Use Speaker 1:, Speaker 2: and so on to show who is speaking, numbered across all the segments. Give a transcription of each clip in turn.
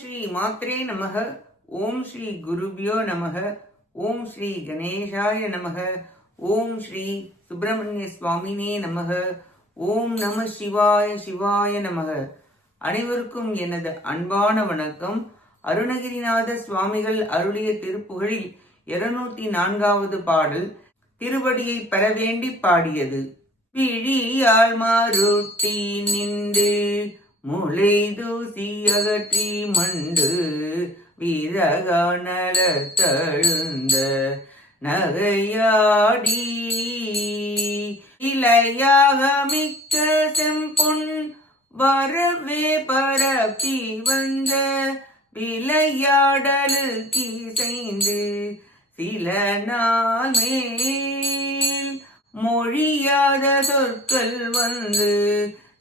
Speaker 1: ஸ்ரீ மாத்ரே நமக ஓம் ஸ்ரீ குருபியோ நமக ஓம் ஸ்ரீ கணேசாய நமக ஓம் ஸ்ரீ சுப்பிரமணிய சுவாமினே நமக ஓம் நம சிவாய சிவாய நமக. அனைவருக்கும் எனது அன்பான வணக்கம். அருணகிரிநாத சுவாமிகள் அருளிய திருப்புகழில் இருநூத்தி நான்காவது பாடல் திருவடியை பெற வேண்டி பாடியது. விழியால் மாருட்டி நின்று முளை தூசி அகற்றி மண்டு வீரகானலத்தழுந்த நகையாடி. இலையாக மிக்க செம்பொன் வரவே பரப்பி வந்த விளையாடலுக்கு செய்து சில நாள் மேல் மொழியாத சொற்கள் வந்து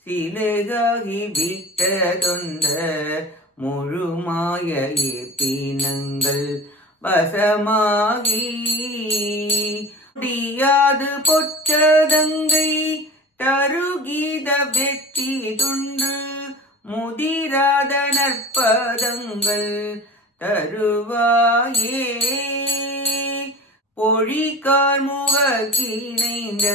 Speaker 1: சிலைகாகி விட்டதொந்த முழுமாய பீனங்கள் வசமாகி. முடியாது பொற்றதங்கை தருகீத வெற்றி துண்டு முதிராத நற்பதங்கள் தருவாயே. பொழிக்கார் முகக்கிணைந்த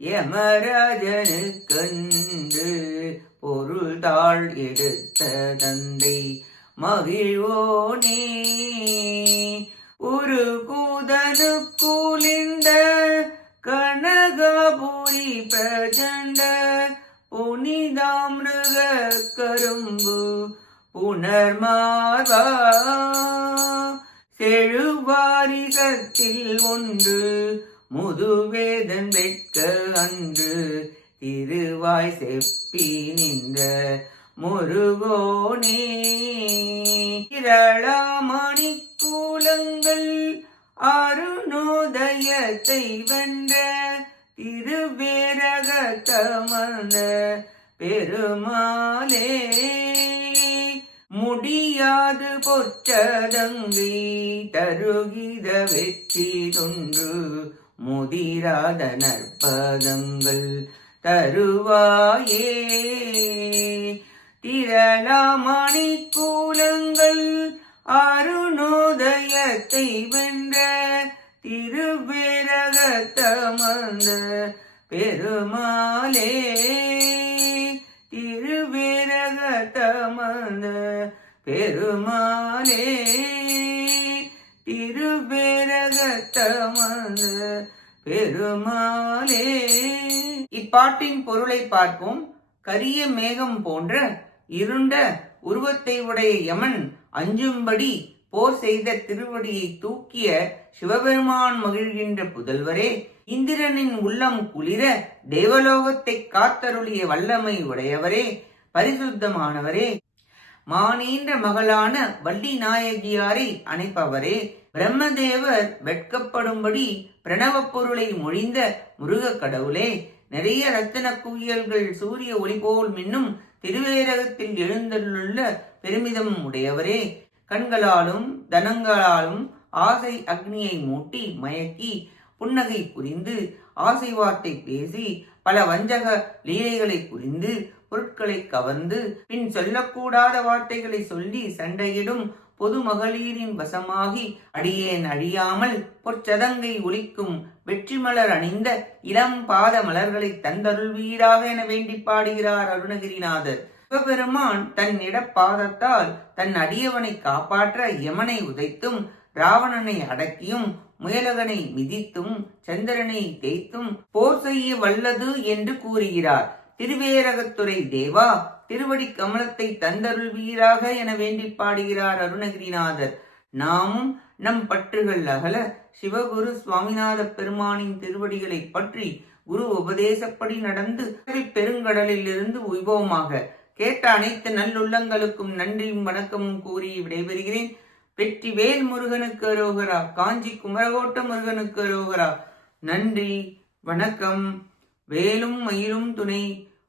Speaker 1: யமராஜனு கண்டு பொருள் தாழ் எடுத்த தந்தை மகிழ்வோனே. ஒரு கூதனு கூலிந்த கனகபுரி பிரச்சண்ட புனிதாமிருக கரும்பு புனர்மாதா. செழுவாரிகத்தில் ஒன்று முதுவேதன் வெட்க அன்று திருவாய் செப்பி நின்ற முருகோனே. இரளாமணி கூலங்கள் அருணோதயத்தை வென்ற திருவேரக தமர்ந்த பெருமாளே. முடியாது பொற்றதங்கி தருகித வெற்றி தொன்று முதிராத நற்பதங்கள் தருவாயே. திரளாமணி கூலங்கள் அருணோதயத்தை வென்ற திருவேரகத்தமர்ந்த பெருமாளே. திருவேரகத்தமர்ந்த பெருமாளே. திருவேரகத்தமர்ந்த பெருமாளே இப்பாட்டின் பொருளை பார்ப்போம். கரிய மேகம் போன்ற இருண்ட உருவத்தை உடைய யமன் அஞ்சும்படி போர் செய்த திருவடியை தூக்கிய சிவபெருமான் மகிழ்கின்ற புதல்வரே இந்திரனின் உள்ளம் குளிர தேவலோகத்தை காத்தருளிய வல்லமை உடையவரே பரிசுத்தமானவரே. மானேந்திர மகளான வள்ளி நாயகியாரை அணைப்பவரே பிரம்மதேவர் வெட்கப்படும்படி பிரணவ பொருளை மொழிந்த முருக கடவுளே நிறைய ரத்தன குவியல்கள் சூரிய ஒளி போல் மின்னும் திருவேரகத்தில் எழுந்துள்ள பெருமிதம் உடையவரே கண்களாலும் தனங்களாலும் ஆசை அக்னியை மூட்டி மயக்கி புன்னகை புரிந்து ஆசை வார்த்தை பேசி பல வஞ்சக லீலைகளை புரிந்து பொருட்களை கவர்ந்து பின் சொல்லக்கூடாத வார்த்தைகளை சொல்லி சண்டையிடும் பொது மகளிரின் வசமாகி அடியேன் அழியாமல் பொற்சதங்கை ஒலிக்கும் வெற்றி மலர் அணிந்த இளம் பாத மலர்களை தந்தருள்வீராக என வேண்டி பாடுகிறார் அருணகிரிநாதர். சிவபெருமான் தன் இடப்பாதத்தால் தன் அடியவனை காப்பாற்ற யமனை உதைத்தும் ராவணனை அடக்கியும் முயலகனை மிதித்தும் சந்திரனை தேய்த்தும் போர் செய்ய வல்லது என்று கூறுகிறார். திருவேரகத்துறை தேவா திருவடி கமலத்தை தந்தருள்வீராக என வேண்டி பாடுகிறார் அருணகிரிநாதர். நாமும் நம் பற்றுகள் அகல சிவகுரு சுவாமிநாத பெருமானின் திருவடிகளை பற்றி குரு உபதேசப்படி நடந்து பெருங்கடலில் இருந்து உய்வோமாக. கேட்ட அனைத்து நல்லுள்ளங்களுக்கும் நன்றியும் வணக்கமும் கூறி விடைபெறுகிறேன். வெற்றி வேல் முருகனுக்கு அரோகரா காஞ்சி குமரகோட்ட முருகனுக்கு அரோகரா. நன்றி வணக்கம். வேலும் மயிலும் துணை.